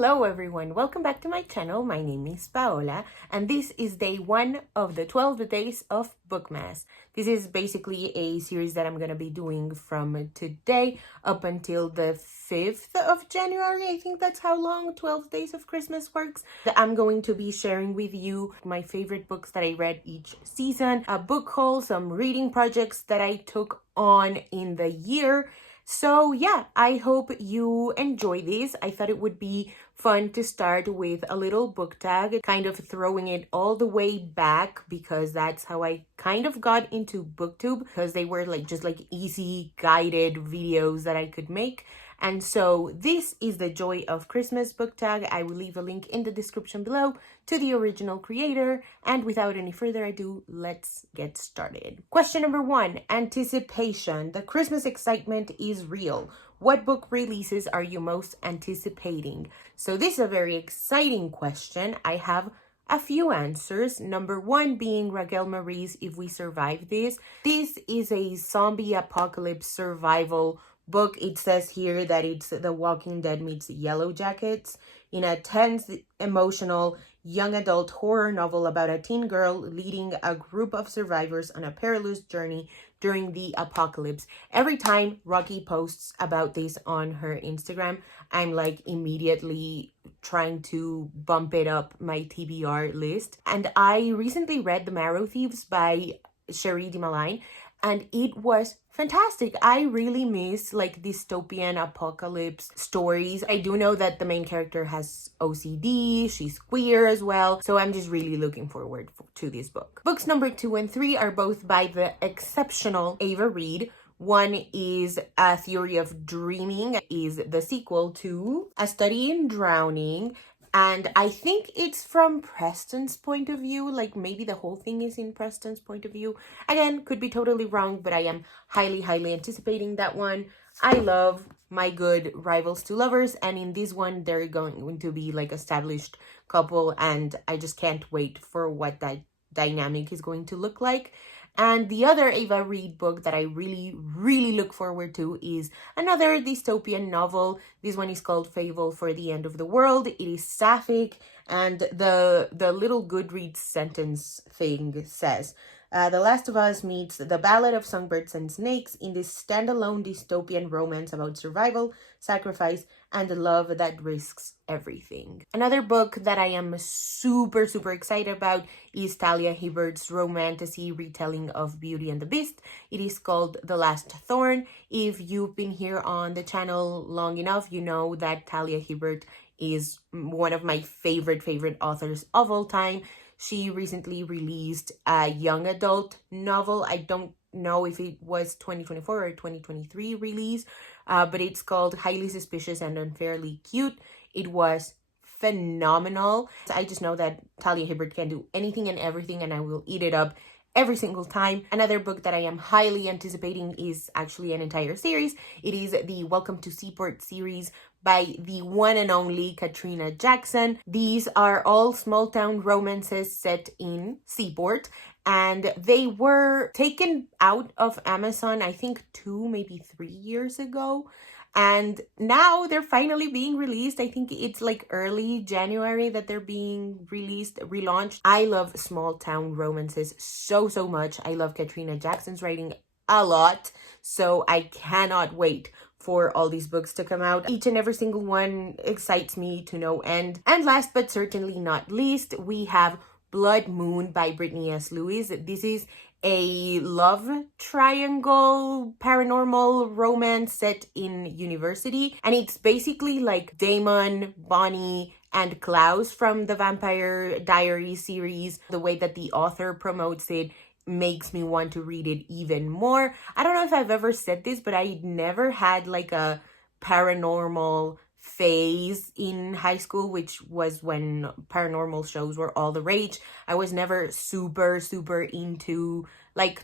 Hello everyone, welcome back to my channel. My name is Paola and this is day 1 of the 12 days of bookmas. This is basically a series that I'm going to be doing from today up until the 5th of January. I think that's how long 12 days of Christmas works. I'm going to be sharing with you my favorite books that I read each season, a book haul, some reading projects that I took on in the year. So yeah, I hope you enjoy this. I thought it would be fun to start with a little book tag, kind of throwing it all the way back because that's how I kind of got into BookTube, because they were just easy guided videos that I could make. And so this is the Joy of Christmas book tag. I will leave a link in the description below to the original creator. And without any further ado, let's get started. Question number 1, anticipation. The Christmas excitement is real. What book releases are you most anticipating? So this is a very exciting question. I have a few answers. Number 1 being Raquel Marie's If We Survive This. This is a zombie apocalypse survival book. It says here that it's The Walking Dead meets Yellow Jackets, in a tense, emotional, young adult horror novel about a teen girl leading a group of survivors on a perilous journey during the apocalypse. Every time Rocky posts about this on her Instagram, I'm immediately trying to bump it up my TBR list. And I recently read The Marrow Thieves by Cherie DeMaline, and it was fantastic. I really miss dystopian apocalypse stories. I do know that the main character has OCD, she's queer as well, so I'm just really looking forward to this book. Books number 2 and 3 are both by the exceptional Ava Reid. One is A Theory of Dreaming, is the sequel to A Study in Drowning. And I think it's from Preston's point of view, maybe the whole thing is in Preston's point of view. Again, could be totally wrong, but I am highly anticipating that one. I love my good rivals to lovers, and in this one, they're going to be established couple, and I just can't wait for what that dynamic is going to look like. And the other Ava Reid book that I really look forward to is another dystopian novel. This one is called Fable for the End of the World. It is sapphic, and the little Goodreads sentence thing says, The Last of Us meets The Ballad of Songbirds and Snakes in this standalone dystopian romance about survival, sacrifice, and love that risks everything. Another book that I am super excited about is Talia Hibbert's romantasy retelling of Beauty and the Beast. It is called The Last Thorn. If you've been here on the channel long enough, you know that Talia Hibbert is one of my favorite authors of all time. She recently released a young adult novel. I don't know if it was 2024 or 2023 release, but it's called Highly Suspicious and Unfairly Cute. It was phenomenal. I just know that Talia Hibbert can do anything and everything, and I will eat it up every single time. Another book that I am highly anticipating is actually an entire series. It is the Welcome to Seaport series by the one and only Katrina Jackson. These are all small town romances set in Seaport, and they were taken out of Amazon, I think 2, maybe 3 years ago. And now they're finally being released. I think it's early January that they're being relaunched. I love small town romances so much. I love Katrina Jackson's writing a lot. So I cannot wait for all these books to come out. Each and every single one excites me to no end. And last but certainly not least, we have Blood Moon by Brittany S. Lewis. This is a love triangle paranormal romance set in university, and it's basically Damon, Bonnie, and Klaus from the Vampire Diaries series. The way that the author promotes it makes me want to read it even more. I don't know if I've ever said this, but I never had a paranormal phase in high school, which was when paranormal shows were all the rage. I was never super into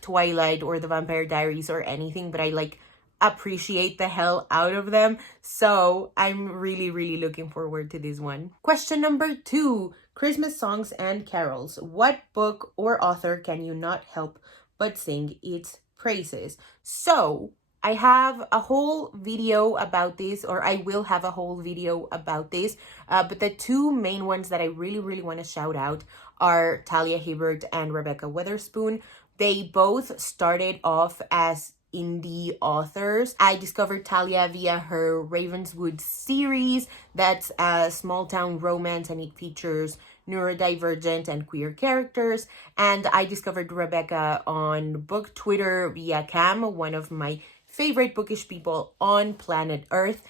Twilight or the Vampire Diaries or anything, but I appreciate the hell out of them. So I'm really looking forward to this one. Question number 2, Christmas songs and carols. What book or author can you not help but sing its praises? So I have a whole video about this, or I will have a whole video about this, but the two main ones that I really want to shout out are Talia Hibbert and Rebecca Weatherspoon. They both started off as indie authors. I discovered Talia via her Ravenswood series. That's a small town romance, and it features neurodivergent and queer characters. And I discovered Rebecca on book Twitter via Cam, one of my favorite bookish people on planet Earth.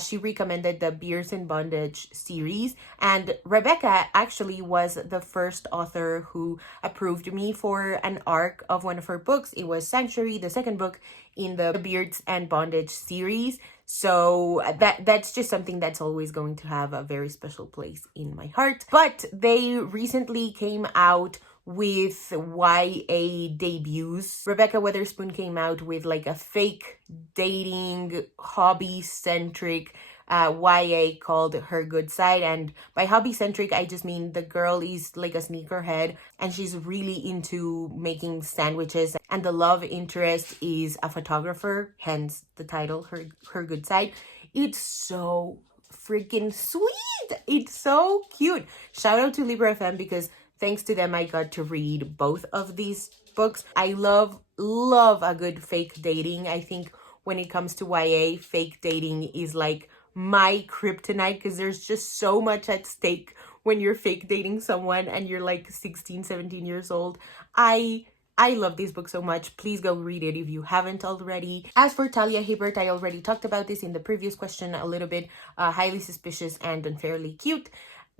She recommended the Beers and Bondage series, and Rebecca actually was the first author who approved me for an arc of one of her books. It was Sanctuary, the second book in the Beards and Bondage series. So that's just something that's always going to have a very special place in my heart. But they recently came out with YA debuts. Rebecca Weatherspoon came out with like a fake dating, hobby-centric YA called Her Good Side. And by hobby-centric, I just mean the girl is like a sneakerhead and she's really into making sandwiches. And the love interest is a photographer, hence the title, Her Good Side. It's so freaking sweet. It's so cute. Shout out to Libra FM because thanks to them, I got to read both of these books. I love a good fake dating. I think when it comes to YA, fake dating is like my kryptonite because there's just so much at stake when you're fake dating someone and you're like 16, 17 years old. I love this book so much. Please go read it if you haven't already. As for Talia Hibbert, I already talked about this in the previous question a little bit. Highly Suspicious and Unfairly Cute.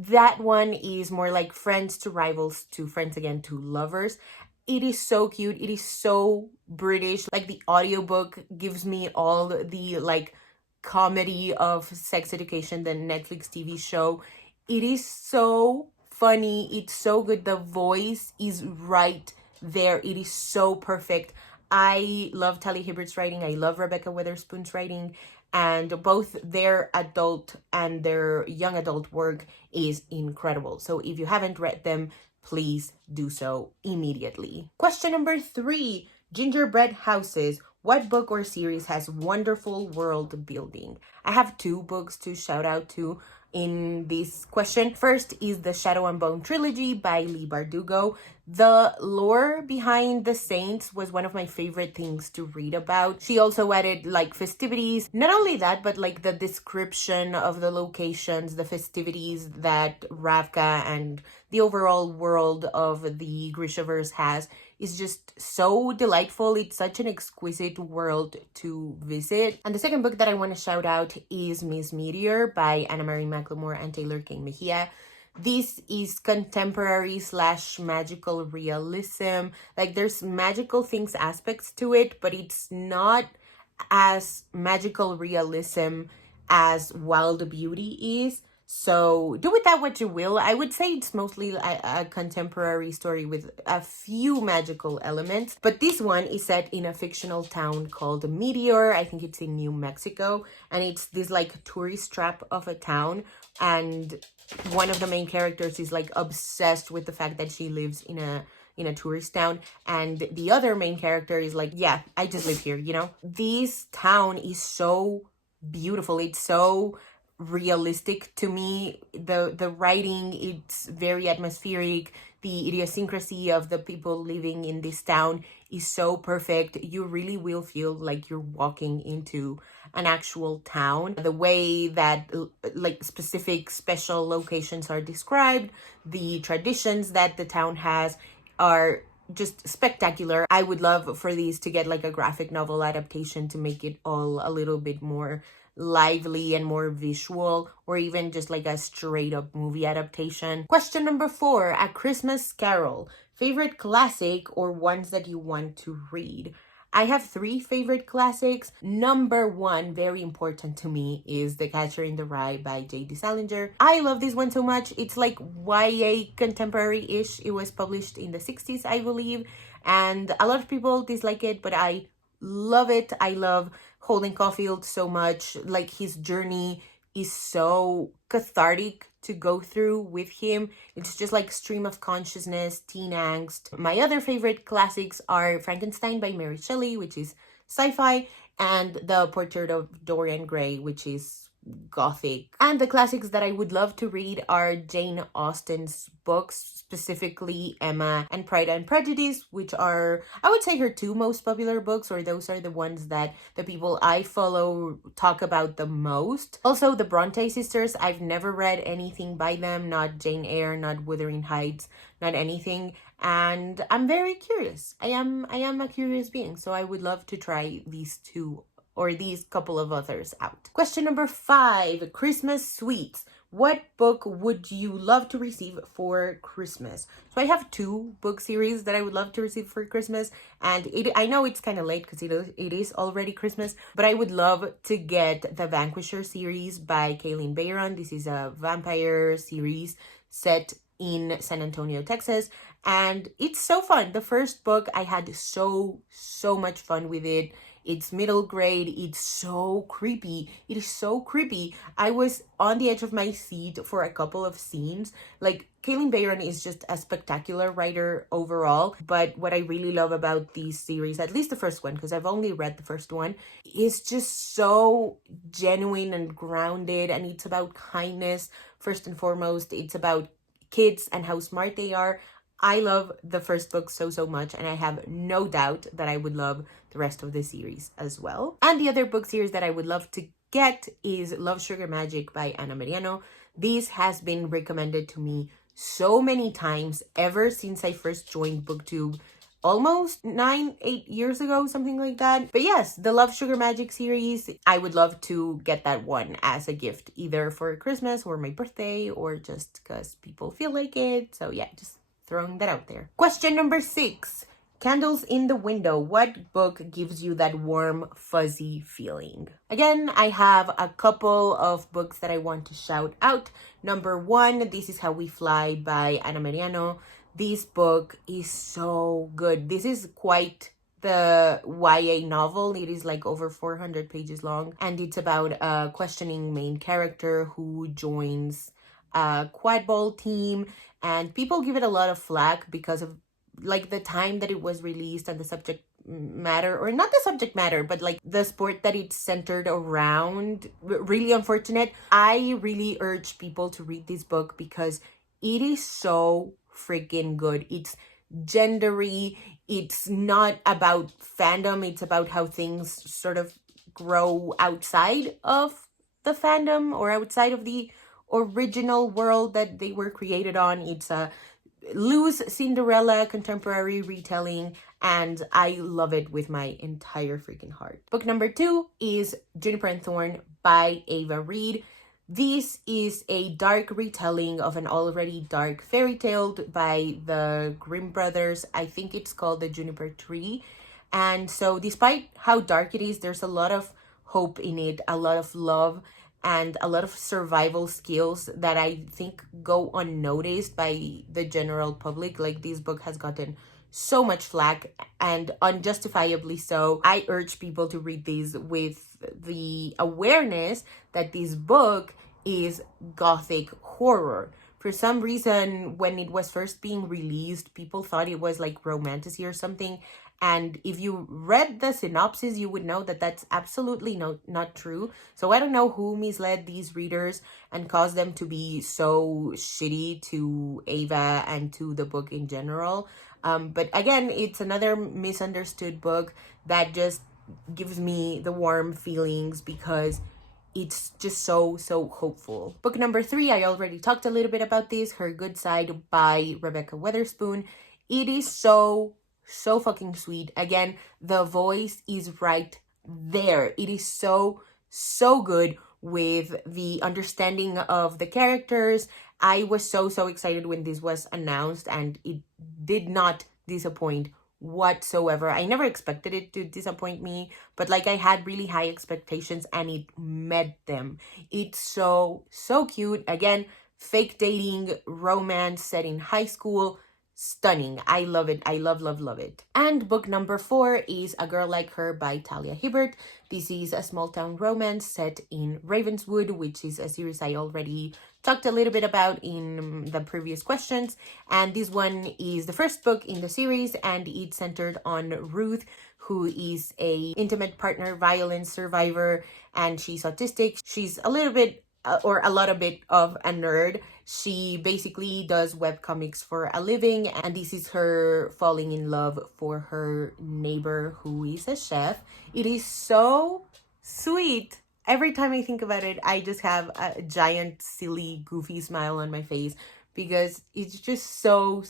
That one is more like friends to rivals to friends again to lovers. It is so cute. It is so British. Like the audiobook gives me all the like comedy of Sex Education, the Netflix TV show. It is so funny. It's so good. The voice is right there. It is so perfect. I love Talia Hibbert's writing. I love Rebecca Weatherspoon's writing. And both their adult and their young adult work is incredible. So if you haven't read them, please do so immediately. Question number 3, Gingerbread Houses. What book or series has wonderful world building? I have 2 books to shout out to in this question. First is the Shadow and Bone trilogy by Leigh Bardugo. The lore behind the Saints was one of my favorite things to read about. She also added like festivities. Not only that, but like the description of the locations, the festivities that Ravka and the overall world of the Grishaverse has is just so delightful. It's such an exquisite world to visit. And the second book that I want to shout out is Miss Meteor by Anna Marie McLemore and Taylor Kane Mejia. This is contemporary / magical realism. Like there's magical things aspects to it, but it's not as magical realism as Wild Beauty is. So do with that what you will. I would say it's mostly a contemporary story with a few magical elements. But this one is set in a fictional town called Meteor. I think it's in New Mexico. And it's this like tourist trap of a town. And one of the main characters is like obsessed with the fact that she lives in a tourist town, and the other main character is like, yeah, I just live here, you know. This town is so beautiful. It's so realistic to me. The writing, it's very atmospheric. The idiosyncrasy of the people living in this town is so perfect. You really will feel like you're walking into an actual town. The way that like specific special locations are described, the traditions that the town has are just spectacular. I would love for these to get like a graphic novel adaptation to make it all a little bit more lively and more visual, or even just like a straight up movie adaptation. Question number 4, A Christmas Carol. Favorite classic or ones that you want to read? I have 3 favorite classics. Number 1, very important to me, is The Catcher in the Rye by J.D. Salinger. I love this one so much. It's like YA contemporary-ish. It was published in the 60s, I believe. And a lot of people dislike it, but I love it. I love Holden Caulfield so much. Like his journey is so cathartic to go through with him. It's just like stream of consciousness, teen angst. My other favorite classics are Frankenstein by Mary Shelley, which is sci-fi, and The Portrait of Dorian Gray, which is gothic. And the classics that I would love to read are Jane Austen's books, specifically Emma and Pride and Prejudice, which are, I would say, her two most popular books, or those are the ones that the people I follow talk about the most. Also, the Bronte sisters, I've never read anything by them, not Jane Eyre, not Wuthering Heights, not anything, and I'm very curious. I am a curious being, so I would love to try these two or these couple of others out. Question number 5, Christmas sweets. What book would you love to receive for Christmas? So I have 2 book series that I would love to receive for Christmas, and I know it's kind of late because it is already Christmas, but I would love to get the Vanquisher series by Kaylin Bayron. This is a vampire series set in San Antonio, Texas, and it's so fun. The first book, I had so much fun with it. It's middle grade. It's so creepy. It is so creepy. I was on the edge of my seat for a couple of scenes. Like, Kaylin Bayron is just a spectacular writer overall. But what I really love about these series, at least the first one, because I've only read the first one, is just so genuine and grounded. And it's about kindness, first and foremost. It's about kids and how smart they are. I love the first book so much, and I have no doubt that I would love the rest of the series as well. And the other book series that I would love to get is Love, Sugar, Magic by Ana Mariano. This has been recommended to me so many times ever since I first joined BookTube almost 8 years ago, something like that. But yes, the Love, Sugar, Magic series, I would love to get that one as a gift, either for Christmas or my birthday, or just because people feel like it. So yeah, just throwing that out there. Question number 6, Candles in the Window. What book gives you that warm, fuzzy feeling? Again, I have a couple of books that I want to shout out. Number 1, This Is How We Fly by Ana Mariano. This book is so good. This is quite the YA novel. It is like over 400 pages long, and it's about a questioning main character who joins a quad ball team, and people give it a lot of flack because of like the time that it was released and the subject matter, or not the subject matter, but like the sport that it's centered around. Really unfortunate. I really urge people to read this book because it is so freaking good. It's gendery. It's not about fandom. It's about how things sort of grow outside of the fandom or outside of the original world that they were created on. It's a loose Cinderella contemporary retelling, and I love it with my entire freaking heart. Book number 2 is Juniper and Thorn by Ava Reed. This is a dark retelling of an already dark fairy tale by the Grimm brothers. I think it's called The Juniper Tree. And so despite how dark it is, there's a lot of hope in it, a lot of love, and a lot of survival skills that I think go unnoticed by the general public. Like, this book has gotten so much flack, and unjustifiably so. I urge people to read these with the awareness that this book is gothic horror. For some reason, when it was first being released, people thought it was like romantasy or something. And if you read the synopsis, you would know that that's absolutely not true. So I don't know who misled these readers and caused them to be so shitty to Ava and to the book in general. But again, it's another misunderstood book that just gives me the warm feelings because it's just so hopeful. Book number 3, I already talked a little bit about this, Her Good Side by Rebecca Weatherspoon. It is so fucking sweet. Again, the voice is right there. It is so good with the understanding of the characters. I was so excited when this was announced, and it did not disappoint whatsoever. I never expected it to disappoint me, but like I had really high expectations and it met them. It's so cute. Again, fake dating romance set in high school. stunning. I love it. I love it. And book number 4 is A Girl Like Her by Talia Hibbert. This is a small town romance set in Ravenswood, which is a series I already talked a little bit about in the previous questions. And this one is the first book in the series, and it's centered on Ruth, who is a intimate partner violence survivor, and she's autistic. She's a little bit or a lot of bit of a nerd. She basically does webcomics for a living, and this is her falling in love for her neighbor who is a chef. It is so sweet. Every time I think about it, I just have a giant, silly, goofy smile on my face because it's just so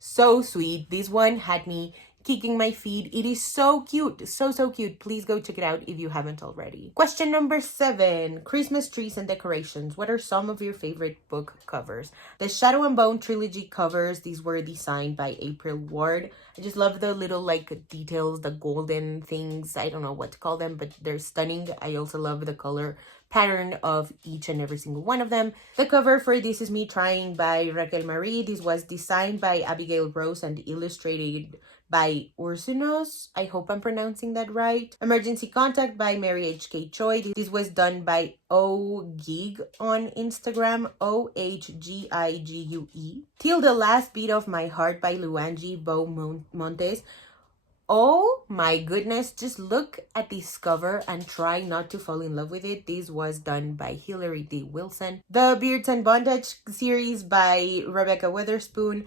sweet. This one had me kicking my feet. It is so cute. So cute. Please go check it out if you haven't already. Question number 7. Christmas trees and decorations. What are some of your favorite book covers? The Shadow and Bone trilogy covers, these were designed by April Ward. I just love the little like details, the golden things. I don't know what to call them, but they're stunning. I also love the color pattern of each and every single one of them. The cover for This Is Me Trying by Raquel Marie. This was designed by Abigail Rose and illustrated by Ursunos. I hope I'm pronouncing that right. Emergency Contact by Mary H.K. Choi. This was done by OGIG on Instagram. OHGIGUE. Till the Last Beat of My Heart by Luangi Montes. Oh my goodness, just look at this cover and try not to fall in love with it. This was done by Hilary D. Wilson. The Beards and Bondage series by Rebecca Weatherspoon.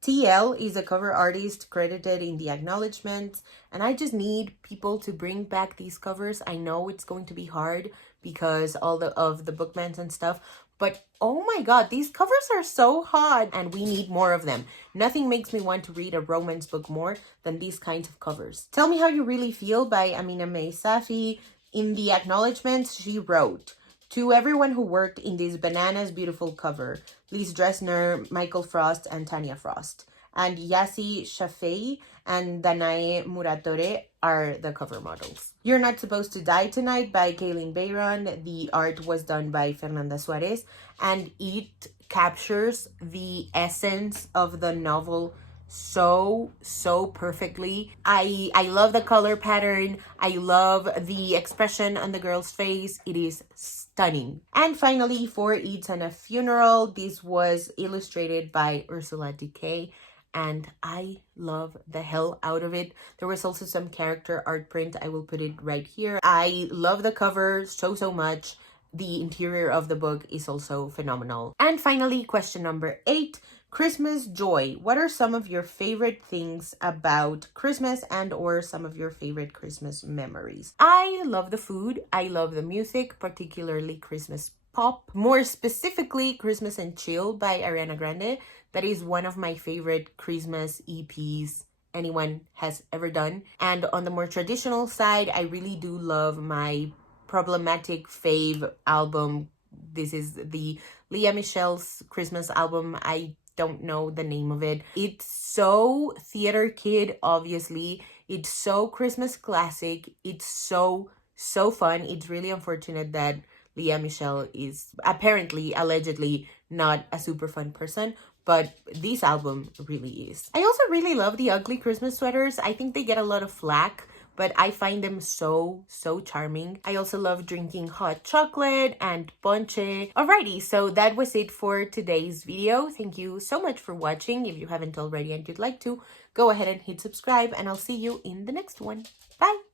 TL is a cover artist credited in the acknowledgements, and I just need people to bring back these covers. I know it's going to be hard because all of the bookmans and stuff, but oh my god, these covers are so hot and we need more of them. Nothing makes me want to read a romance book more than these kinds of covers. Tell Me How You Really Feel by Amina May Safi. In the acknowledgements, she wrote, "To everyone who worked in this bananas beautiful cover, Liz Dressner, Michael Frost, and Tanya Frost. And Yassi Shafei and Danae Muratore are the cover models. You're Not Supposed to Die Tonight by Kaylin Bayron. The art was done by Fernanda Suarez, and it captures the essence of the novel so perfectly. I love the color pattern. I love the expression on the girl's face. It is stunning. And finally, for It's on a Funeral, this was illustrated by Ursula Decay, and I love the hell out of it. There was also some character art print. I will put it right here. I love the cover so much. The interior of the book is also phenomenal. And finally, question number 8. Christmas joy. What are some of your favorite things about Christmas and or some of your favorite Christmas memories? I love the food. I love the music, particularly Christmas pop. More specifically, Christmas and Chill by Ariana Grande. That is one of my favorite Christmas EPs anyone has ever done. And on the more traditional side, I really do love my problematic fave album. This is the Lea Michele's Christmas album. I don't know the name of it. It's so theater kid, obviously. It's so Christmas classic. It's so fun. It's really unfortunate that Lea Michele is apparently, allegedly, not a super fun person, but this album really is. I also really love the ugly Christmas sweaters. I think they get a lot of flack, but I find them so charming. I also love drinking hot chocolate and ponche. Alrighty, so that was it for today's video. Thank you so much for watching. If you haven't already and you'd like to, go ahead and hit subscribe, and I'll see you in the next one. Bye!